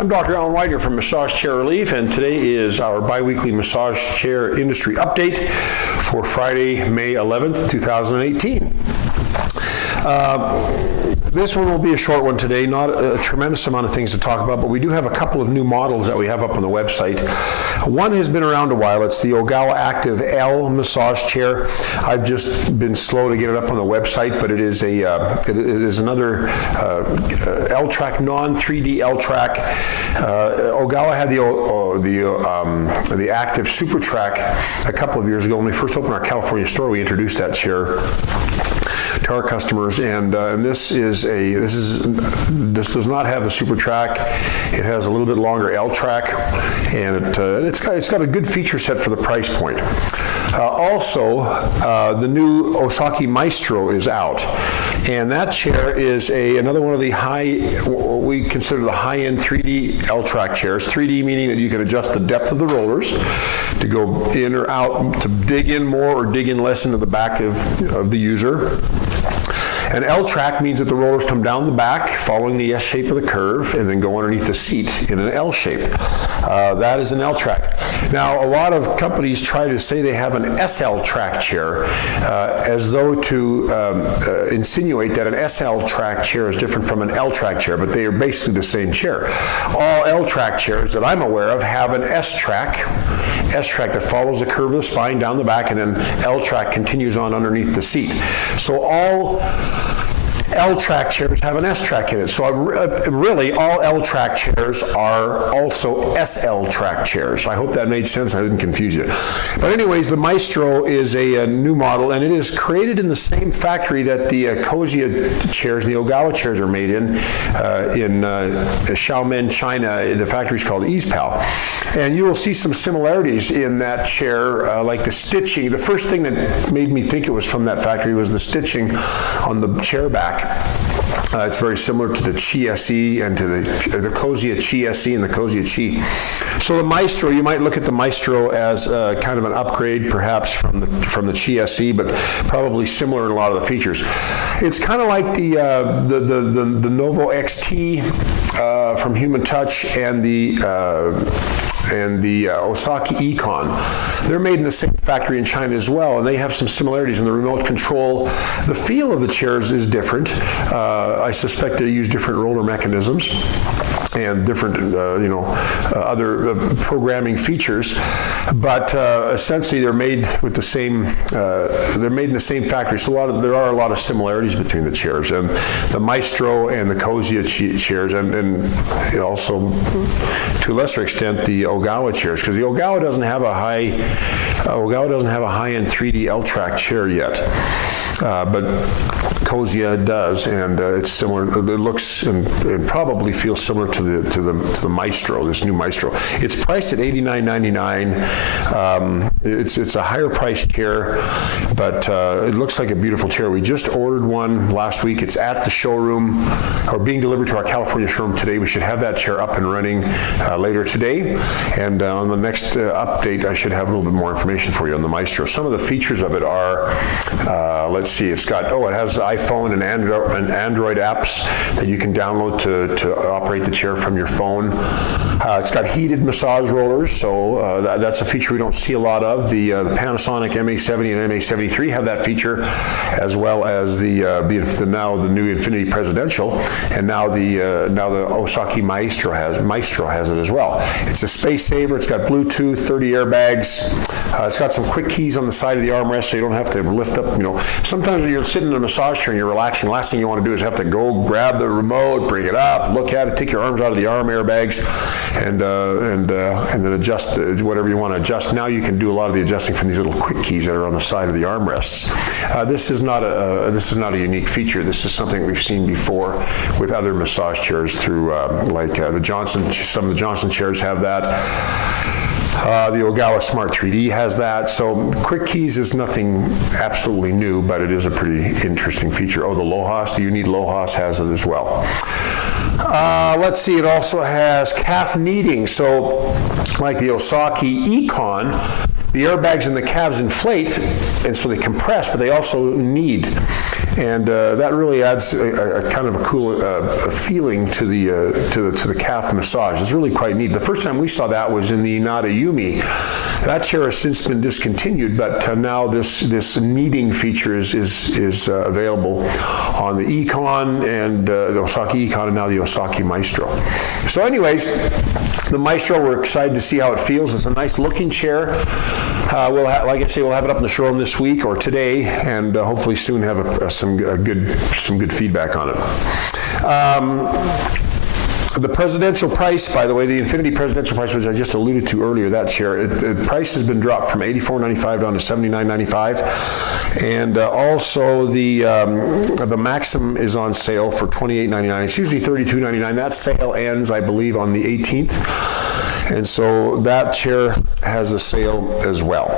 I'm Dr. Alan Widener from Massage Chair Relief, and today is our bi-weekly massage chair industry update for Friday, May 11th, 2018. This one will be a short one today, not a tremendous amount of things to talk about, but we do have a couple of new models that we have up on the website. One has been around a while. It's the Ogawa Active L massage chair. I've just been slow to get it up on the website, but it is another L-Track, non-3D L-Track. Ogawa had the Active Super Track a couple of years ago. When we first opened our California store, we introduced that chair to our customers, and this does not have the Super Track. It has a little bit longer L track, and it's got a good feature set for the price point. Also, the new Osaki Maestro is out, and that chair is another one of the what we consider the high-end 3D L track chairs. 3D meaning that you can adjust the depth of the rollers to go in or out, to dig in more or dig in less into the back of the user. An L-track means that the rollers come down the back, following the S shape of the curve, and then go underneath the seat in an L shape. That is an L-track. Now, a lot of companies try to say they have an SL track chair, as though to insinuate that an SL track chair is different from an L-track chair, but they are basically the same chair. All L-track chairs that I'm aware of have an S-track that follows the curve of the spine down the back, and then L-track continues on underneath the seat. So all L-track chairs have an S-track in it. So really, all L-track chairs are also SL-track chairs. I hope that made sense. I didn't confuse you. But anyways, the Maestro is a new model, and it is created in the same factory that the Kozia chairs and the Ogawa chairs are made in Xiamen, China. The factory is called EasePal. And you will see some similarities in that chair, like the stitching. The first thing that made me think it was from that factory was the stitching on the chair back. It's very similar to the Chi SE and to the Kozia Chi SE and the Kozia Chi. So the Maestro, you might look at the Maestro as kind of an upgrade, perhaps from the Chi SE, but probably similar in a lot of the features. It's kind of like the Novo XT from Human Touch and the Osaki Econ. They're made in the same factory in China as well, and they have some similarities in the remote control. The feel of the chairs is different. I suspect they use different roller mechanisms and different, other programming features, but essentially they're made with the same. They're made in the same factory, so there are a lot of similarities between the chairs, and the Maestro and the Kozia chairs, and also to a lesser extent the Ogawa chairs, because the Ogawa doesn't have a high-end 3D L-track chair yet, but Kozia does, and it's similar. It looks and probably feels similar to the Maestro, this new Maestro. It's priced at $89.99. It's a higher priced chair, but it looks like a beautiful chair. We just ordered one last week. It's at the showroom, or being delivered to our California showroom today. We should have that chair up and running later today, and on the next update, I should have a little bit more information for you on the Maestro. Some of the features of it are, let's see, it has iPhone and Android apps that you can download to operate the chair from your phone. It's got heated massage rollers, so that's a feature we don't see a lot of. The Panasonic MA70 and MA73 have that feature, as well as now the new Infinity Presidential, and now the Osaki Maestro has it as well. It's a space saver. It's got Bluetooth, 30 airbags. It's got some quick keys on the side of the armrest, so you don't have to lift up. Sometimes when you're sitting in a massage chair and you're relaxing, the last thing you want to do is have to go grab the remote, bring it up, look at it, take your arms out of the arm airbags, and then adjust whatever you want to adjust. Now you can do a lot of the adjusting from these little quick keys that are on the side of the armrests. This is not a unique feature. This is something we've seen before with other massage chairs through like the Johnson. Some of the Johnson chairs have that. The Ogawa Smart 3D has that. So quick keys is nothing absolutely new, but it is a pretty interesting feature. Oh, the LOHAS, the Unit LOHAS has it as well. Let's see, it also has calf kneading. So like the Osaki Econ, the airbags in the calves inflate, and so they compress, but they also knead. And that really adds a kind of a cool feeling to the calf massage. It's really quite neat. The first time we saw that was in the Inada Yumi. That chair has since been discontinued, but now this kneading feature is available on the Econ and the Osaki Econ, and now the Osaki Maestro. So anyways, the Maestro, we're excited to see how it feels. It's a nice looking chair. Like I say, we'll have it up in the showroom this week or today, and hopefully soon have some good feedback on it. The presidential price, by the way, the Infinity presidential price, which I just alluded to earlier, that chair, the price has been dropped from $84.95 down to $79.95, and also the Maxim is on sale for $28.99. It's usually $32.99. That sale ends, I believe, on the 18th. And so that chair has a sale as well.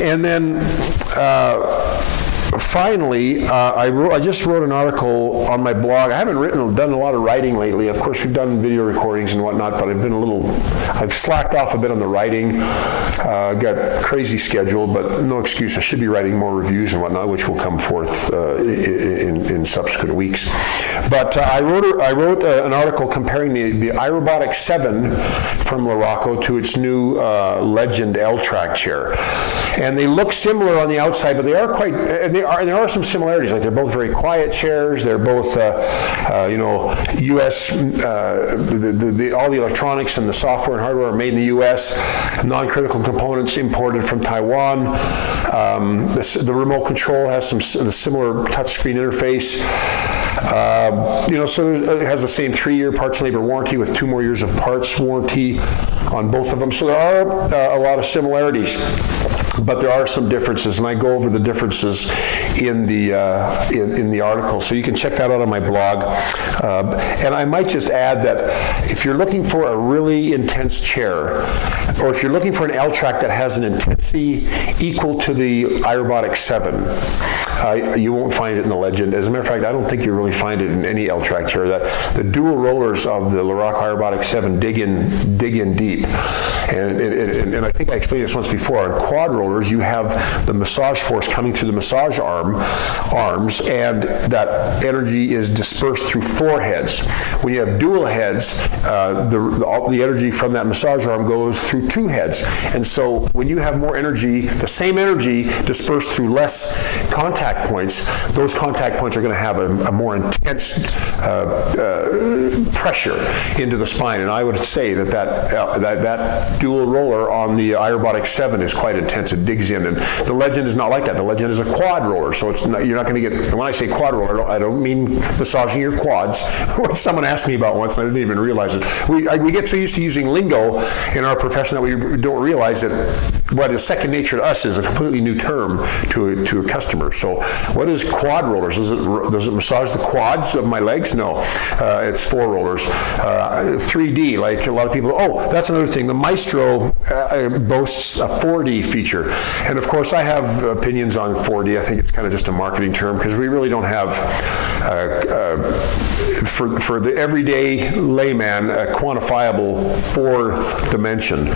And then finally, I just wrote an article on my blog. I haven't done a lot of writing lately. Of course, we've done video recordings and whatnot, but I've slacked off a bit on the writing. Got crazy schedule, but no excuse. I should be writing more reviews and whatnot, which will come forth in subsequent weeks. But I wrote an article comparing the iRobotic 7 from Luraco to its new Legend L-Track chair. And they look similar on the outside, but they are quite, there are some similarities. Like, they're both very quiet chairs. They're both, U.S. All the electronics and the software and hardware are made in the U.S. Non-critical components imported from Taiwan. The remote control has the similar touchscreen interface. So it has the same 3-year parts and labor warranty with 2 more years of parts warranty on both of them. So there are a lot of similarities, but there are some differences, and I go over the differences in the article. So you can check that out on my blog. And I might just add that if you're looking for a really intense chair, or if you're looking for an L-Track that has an intensity equal to the iRobotic 7, you won't find it in the Legend. As a matter of fact, I don't think you really find it in any L-Track chair. The dual rollers of the Luraco iRobotic 7 dig in deep. And I think I explained this once before. On quad rollers, you have the massage force coming through the massage arms, and that energy is dispersed through 4 heads. When you have dual heads, the energy from that massage arm goes through 2 heads. And so when you have more energy, the same energy dispersed through less contact points, those contact points are going to have a more intense pressure into the spine. And I would say that dual roller on the iRobotic 7 is quite intense. It digs in, and the Legend is not like that. The Legend is a quad roller, so you're not going to get. When I say quad roller, I don't mean massaging your quads, which someone asked me about once, and I didn't even realize it. We get so used to using lingo in our profession that we don't realize that what is second nature to us is a completely new term to a customer. So what is quad rollers? Does it massage the quads of my legs? No, it's 4 rollers. 3D, like a lot of people. Oh, that's another thing. The Maestro boasts a 4D feature, and of course I have opinions on 4D. I think it's kind of just a marketing term, because we really don't have, for the everyday layman, a quantifiable 4th dimension.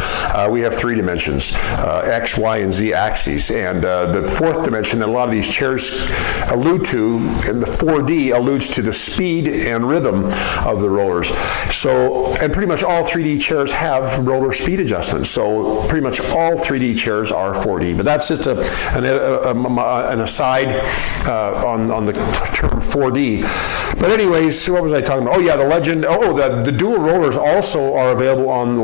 We have 3 dimensions, X, Y, and Z axes, and the 4th dimension that a lot of these chairs allude to, and the 4D alludes to the speed and rhythm of the rollers. So, and pretty much all 3D chairs have roller speed adjustments. So pretty much all 3D chairs are 4D. But that's just an aside on the term 4D. But anyways, what was I talking about? Oh yeah, the Legend. Oh, the dual rollers also are available on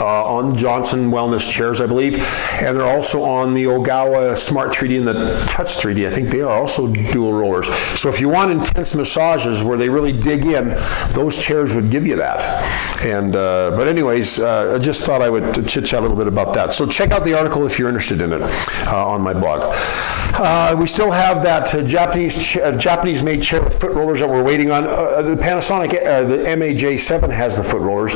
on Johnson Wellness chairs, I believe, and they're also on the Ogawa Smart 3D and the Touch 3D. I think they are also dual rollers. So if you want intense massages where they really dig in, those chairs would give you that. And but anyways, I just thought I would chit-chat a little bit about that. So check out the article if you're interested in it on my blog. We still have that Japanese-made chair with foot rollers that we're waiting on. The Panasonic, the MAJ7 has the foot rollers,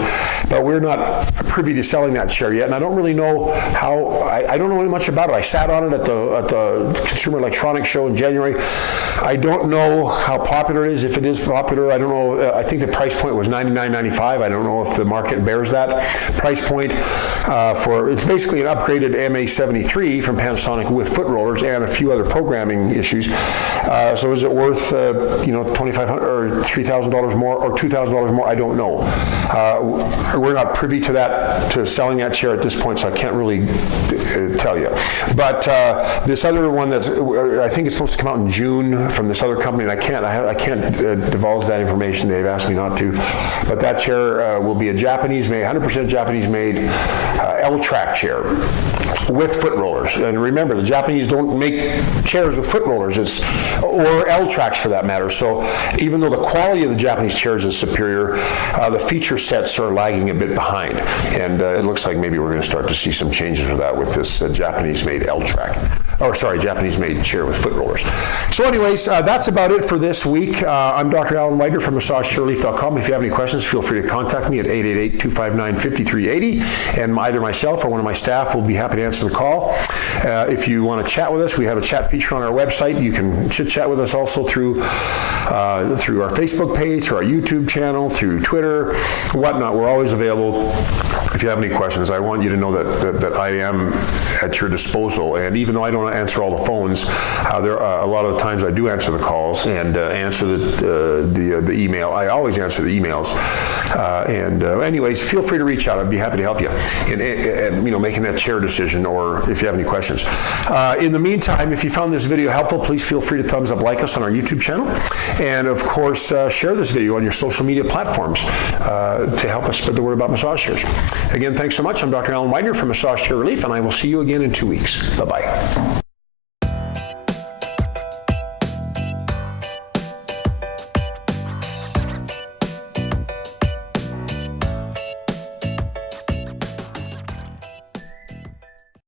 but we're not privy to selling that chair yet, and I don't really know how, I don't know much about it. I sat on it at the Consumer Electronics Show in January. I don't know how popular it is, if it is popular. I don't know, I think the price point was $99.95. I don't know if the market bears that price point it's basically an upgraded MA73 from Panasonic with foot rollers and a few other programming issues. So is it worth $2,500 or $3,000 more or $2,000 more? I don't know. We're not privy to that, to selling that chair at this point, so I can't really tell you. But this other one I think it's supposed to come out in June from this other company, and I can't divulge that information. They've asked me not to. But that chair will be a Japanese-made, 100% Japanese-made L-track chair with foot rollers. And remember, the Japanese don't make chairs with foot rollers, or L-tracks for that matter. So even though the quality of the Japanese chairs is superior, the feature sets are lagging a bit behind. And it looks like maybe we're going to start to see some changes with that with this Japanese-made L-track. Japanese-made chair with foot rollers. So anyways, that's about it for this week. I'm Dr. Alan Widener from MassageChairRelief.com. If you have any questions, feel free to contact me at 888-259-5380, and either myself or one of my staff will be happy to answer the call. If you want to chat with us, we have a chat feature on our website. You can chit-chat with us also through our Facebook page, through our YouTube channel, through Twitter, whatnot. We're always available. If you have any questions, I want you to know that I am at your disposal. And even though I don't answer all the phones, there are a lot of the times I do answer the calls and answer the email. I always answer the emails. Anyways, feel free to reach out. I'd be happy to help you in making that chair decision, or if you have any questions. In the meantime, if you found this video helpful, please feel free to thumbs up, like us on our YouTube channel, and of course share this video on your social media platforms to help us spread the word about massage chairs. Again, thanks so much. I'm Dr. Alan Widener from Massage Chair Relief, and I will see you again in 2 weeks. Bye-bye.